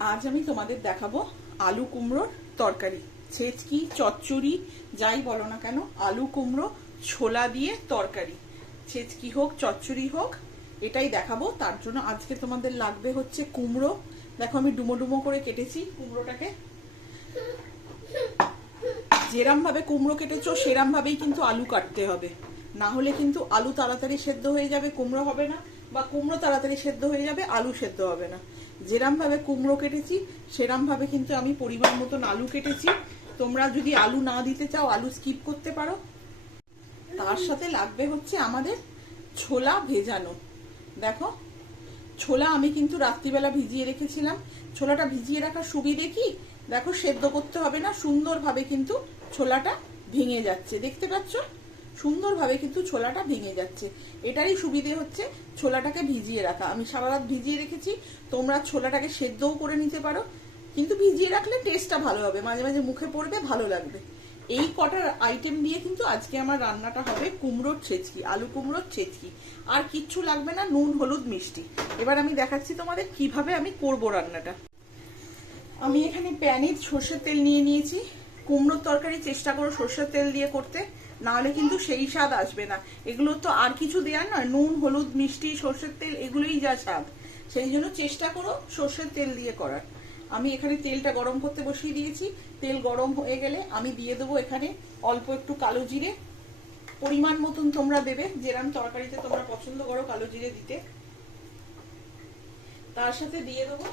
আজ আমি তোমাদের দেখাবো আলু কুমড়োর তরকারি, ছেচকি চচ্চড়ি যাই বলো না কেন, আলু কুমড়ো ছোলা দিয়ে তরকারি, ছেচকি হোক চচ্চড়ি হোক, এটাই দেখাবো। তার জন্য আজকে তোমাদের লাগবে হচ্ছে কুমড়ো। দেখো আমি ডুমো ডুমো করে কেটেছি কুমড়োটাকে। যেরম ভাবে কুমড়ো কেটেছো সেরম ভাবেই কিন্তু আলু কাটতে হবে, না হলে কিন্তু আলু তাড়াতাড়ি সেদ্ধ হয়ে যাবে, কুমড়ো হবে না, বা কুমড়ো তাড়াতাড়ি সেদ্ধ হয়ে যাবে, আলু সেদ্ধ হবে না। যেরম ভাবে কুমড়ো কেটেছি সেরম ভাবে কিন্তু আমি পরিমাণ মতন আলু কেটেছি। তোমরা যদি আলু না দিতে চাও আলু স্কিপ করতে পারো। তার সাথে লাগবে হচ্ছে আমাদের ছোলা ভেজানো। দেখো ছোলা আমি কিন্তু রাত্রিবেলা ভিজিয়ে রেখেছিলাম। ছোলাটা ভিজিয়ে রাখার সুবিধে কি, দেখো সেদ্ধ করতে হবে না, সুন্দরভাবে কিন্তু ছোলাটা ভেঙে যাচ্ছে, দেখতে পাচ্ছ সুন্দরভাবে কিন্তু ছোলাটা ভেঙে যাচ্ছে। এটারই সুবিধে হচ্ছে ছোলাটাকে ভিজিয়ে রাখা। আমি সারা রাত ভিজিয়ে রেখেছি, তোমরা ছোলাটাকে সেদ্ধও করে নিতে পারো, কিন্তু ভিজিয়ে রাখলে টেস্টটা ভালো হবে, মাঝে মাঝে মুখে পড়বে, ভালো লাগবে। এই কটার আইটেম দিয়ে কিন্তু আজকে আমার রান্নাটা হবে কুমড়োর ছেচকি, আলু কুমড়োর ছেচকি। আর কিচ্ছু লাগবে না, নুন হলুদ মিষ্টি। এবার আমি দেখাচ্ছি তোমাদের কিভাবে আমি করব রান্নাটা। আমি এখানে প্যানে সর্ষের তেল নিয়ে নিয়েছি। কুমড়োর তরকারি চেষ্টা করো সর্ষের তেল দিয়ে করতে, নাহলে কিন্তু সেই স্বাদ আসবে না। এগুলো তো আর কিছু দেওয়ার নয়, নুন হলুদ মিষ্টি সর্ষের তেল এগুলোই যা স্বাদ, সেই জন্য চেষ্টা করো সর্ষের তেল দিয়ে করার। আমি এখানে তেলটা গরম করতে বসিয়ে দিয়েছি। তেল গরম হয়ে গেলে আমি দিয়ে দেবো এখানে অল্প একটু কালো জিরে, পরিমাণ মতন তোমরা দেবে, যেরকম তরকারিতে তোমরা পছন্দ করো কালো জিরে দিতে। তার সাথে দিয়ে দেবো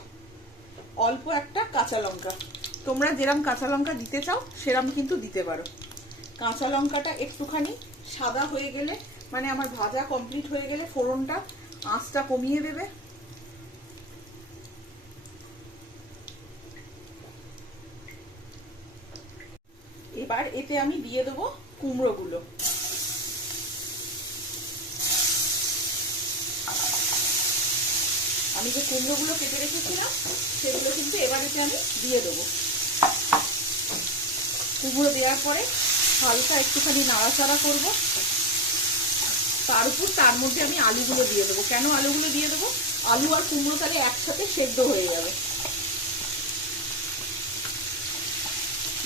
অল্প একটা কাঁচা লঙ্কা। তোমরা যেরকম কাঁচা লঙ্কা দিতে চাও সেরকম কিন্তু দিতে পারো। কাঁচা লঙ্কাটা একটুখানি সাদা হয়ে গেলে, মানে আমার ভাজা কমপ্লিট হয়ে গেলে ফোড়নটা আঁচটা কমিয়ে দেবে। এবার এতে আমি দিয়ে দেবো কুমড়োগুলো। আমি যে কুমড়োগুলো কেটে রেখেছিলাম সেগুলো কিন্তু এবার এতে আমি দিয়ে দেবো। কুমড়ো দেওয়ার পরে হালকা একটুখানি নাড়াচাড়া করবো। তার মধ্যে আমি আলুগুলো দিয়ে দেবো। কেন আলুগুলো দিয়ে দেবো, আলু আর কুমড়ো তাহলে একসাথে সেদ্ধ হয়ে যাবে,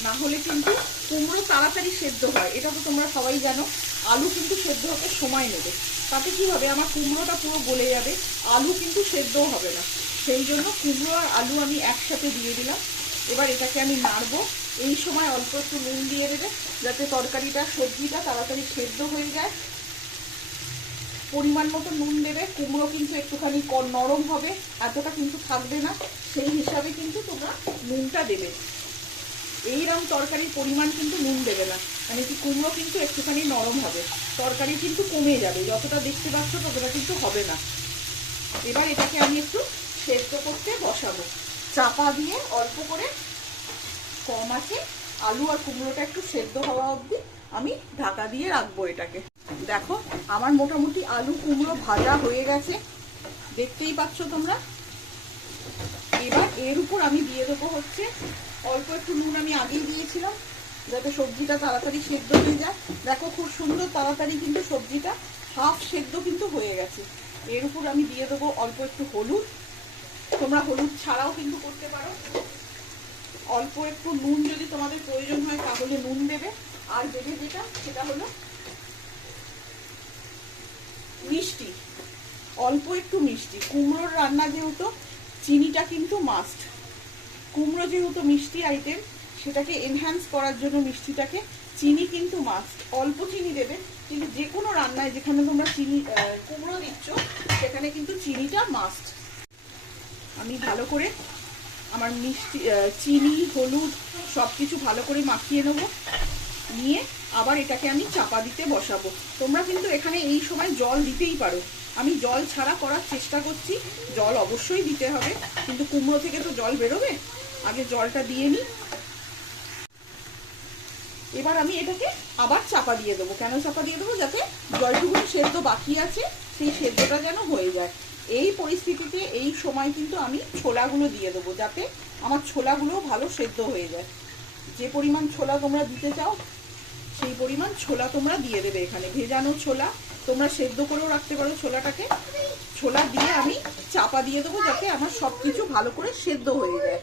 না হলে কিন্তু কুমড়ো তাড়াতাড়ি সেদ্ধ হয়, এটা তো তোমরা সবাই জানো। আলু কিন্তু সেদ্ধ হতে সময় নেবে, তাতে কি হবে আমার কুমড়োটা পুরো গলে যাবে, আলু কিন্তু সেদ্ধও হবে না। সেই জন্য কুমড়ো আর আলু আমি একসাথে দিয়ে দিলাম। এবার এটাকে আমি নাড়বো। এই সময় অল্প একটু নুন দিয়ে দেবে, যাতে তরকারিটা সবজিটা তাড়াতাড়ি সেদ্ধ হয়ে যায়। পরিমাণ মতো নুন দেবে। কুমড়ো কিন্তু একটুখানি নরম হবে, এতটা কিন্তু থাকবে না, সেই হিসাবে কিন্তু তোমরা নুনটা দেবে। এইরকম তরকারির পরিমাণ কিন্তু নুন দেবে না, মানে কি কুমড়ো কিন্তু একটুখানি নরম হবে, তরকারি কিন্তু কমে যাবে, যতটা দেখতে পাচ্ছ ততটা কিন্তু হবে না। এবার এটাকে আমি একটু সেদ্ধ করতে বসাবো, চাপা দিয়ে অল্প করে কম আছে আলু আর কুমড়োটা একটু সেদ্ধ হওয়া অবধি আমি ঢাকা দিয়ে রাখবো এটাকে। দেখো আমার মোটামুটি আলু কুমড়ো ভাজা হয়ে গেছে, দেখতেই পাচ্ছ তোমরা। এবার এর উপর আমি দিয়ে দেবো হচ্ছে অল্প একটু নুন, আমি আগেই দিয়েছিলাম যাতে সবজিটা তাড়াতাড়ি সেদ্ধ হয়ে যায়। দেখো খুব সুন্দর তাড়াতাড়ি কিন্তু সবজিটা হাফ সেদ্ধ কিন্তু হয়ে গেছে। এর উপর আমি দিয়ে দেবো অল্প একটু হলুদ, তোমরা হলুদ ছাড়াও কিন্তু করতে পারো। অল্প একটু নুন যদি তোমাদের প্রয়োজন হয় তাহলে নুন দেবে। আর দেবে যেটা সেটা হলো মিষ্টি, অল্প একটু মিষ্টি। কুমড়োর রান্না যেহেতু চিনিটা কিন্তু মাস্ট, কুমড়ো যেহেতু মিষ্টি আইটেম সেটাকে এনহ্যান্স করার জন্য মিষ্টিটাকে চিনি কিন্তু মাস্ট। অল্প চিনি দেবে, কিন্তু যে কোনো রান্নায় যেখানে তোমরা চিনি কুমড়ো দিচ্ছ সেখানে কিন্তু চিনিটা মাস্ট। আমি ভালো করে আমার মিষ্টি চিনি হলুদ সব কিছু ভালো করে মাখিয়ে নেবো, নিয়ে আবার এটাকে আমি চাপা দিতে বসাবো। তোমরা কিন্তু এখানে এই সময় জল দিতেই পারো, আমি জল ছাড়া করার চেষ্টা করছি। জল অবশ্যই দিতে হবে, কিন্তু কুমড়ো থেকে তো জল বেরোবে, আগে জলটা দিয়ে নিই। এবার আমি এটাকে আবার চাপা দিয়ে দেবো। কেন চাপা দিয়ে দেবো, যাতে জলটুকুনি সেদ্ধ বাকি আছে সেই সেদ্ধটা যেন হয়ে যায়। এই পরিস্থিতিতে এই সময় কিন্তু আমি ছোলাগুলো দিয়ে দেবো, যাতে আমার ছোলাগুলো ভালো সেদ্ধ হয়ে যায়। যে পরিমাণ ছোলা তোমরা দিতে চাও সেই পরিমাণ ছোলা তোমরা দিয়ে দেবে। এখানে ভেজানো ছোলা, তোমরা সেদ্ধ করেও রাখতে পারো ছোলাটাকে, ছোলা দিয়ে আমি চাপা দিয়ে দেবো, যাতে আমার সবকিছু ভালো করে সেদ্ধ হয়ে যায়।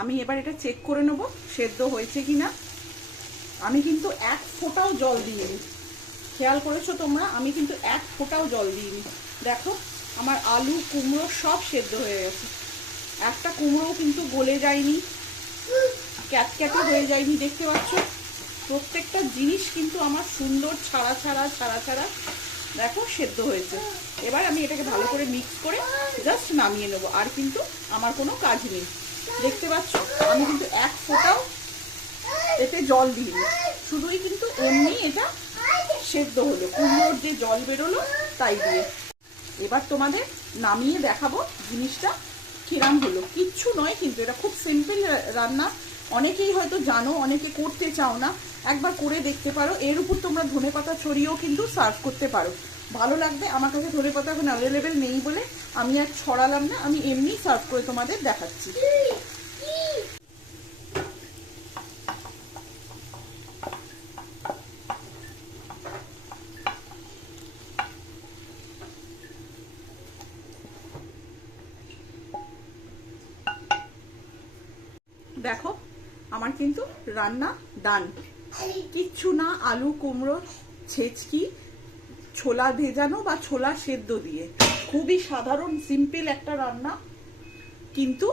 আমি এবার এটা চেক করে নেব সেদ্ধ হয়েছে কিনা। আমি কিন্তু এক ফোঁটাও জল দিইনি, খেয়াল করেছো তোমরা, আমি কিন্তু এক ফোঁটাও জল দিইনি। দেখো আমার আলু কুমড়ো সব সেদ্ধ হয়ে গেছে, একটা কুমড়োও কিন্তু গলে যায়নি, ক্যাটক্যাটে হয়ে যায়নি। দেখতে পাচ্ছ প্রত্যেকটা জিনিস কিন্তু আমার সুন্দর ছাড়া ছাড়া ছাড়া ছাড়া দেখো সেদ্ধ হয়েছে। এবার আমি এটাকে ভালো করে মিক্স করে জাস্ট নামিয়ে নেবো, আর কিন্তু আমার কোনো কাজ নেই। দেখতে পাচ্ছ আমি কিন্তু এক ফোঁটাও এতে জল দিইনি, শুধুই কিন্তু এমনি এটা সেদ্ধ হলো, কুমড়োর যে জল বেরোলো তাই দিয়ে। এবার তোমাদের নামিয়ে দেখাবো জিনিসটা কিরাম হলো। কিচ্ছু নয় কিন্তু, এটা খুব সিম্পল রান্না, অনেকেই হয়তো জানো, অনেকে করতে চাও না, একবার করে দেখতে পারো। এর উপর তোমরা ধনেপাতা ছড়িয়েও কিন্তু সার্ভ করতে পারো, ভালো লাগবে। আমার কাছে ধনেপাতা এখন অ্যাভেলেবেল নেই বলে আমি আর ছড়ালাম না, আমি এমনি সার্ভ করে তোমাদের দেখাচ্ছি। দেখো আমার কিন্তু রান্না ডান, কিচ্ছু না, আলু কুমড়ো ছেচকি ছোলা ভেজানো বা ছোলা সেদ্ধ দিয়ে, খুবই সাধারণ সিম্পল একটা রান্না, কিন্তু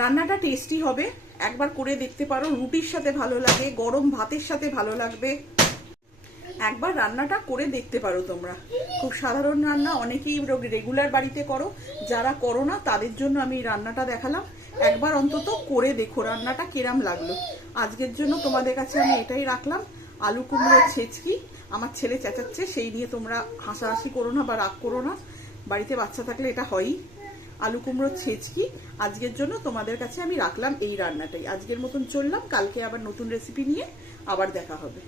রান্নাটা টেস্টি হবে। একবার করে দেখতে পারো, রুটির সাথে ভালো লাগে, গরম ভাতের সাথে ভালো লাগবে, একবার রান্নাটা করে দেখতে পারো তোমরা। খুব সাধারণ রান্না, অনেকেই রেগুলার বাড়িতে করো, যারা করো না তাদের জন্য আমি রান্নাটা দেখালাম। একবার অন্তত করে দেখো রান্নাটা কিরাম লাগলো। আজকের জন্য তোমাদের কাছে আমি এটাই রাখলাম, আলু কুমড়ো ছেচকি। আমার ছেলে চেঁচাচ্ছে, সেই নিয়ে তোমরা হাসাহাসি করো না বা রাগ করো না, বাড়িতে বাচ্চা থাকলে এটা হয়ই। আলু কুমড়ো ছেচকি আজকের জন্য তোমাদের কাছে আমি রাখলাম এই রান্নাটাই। আজকের মতন চললাম, কালকে আবার নতুন রেসিপি নিয়ে আবার দেখা হবে।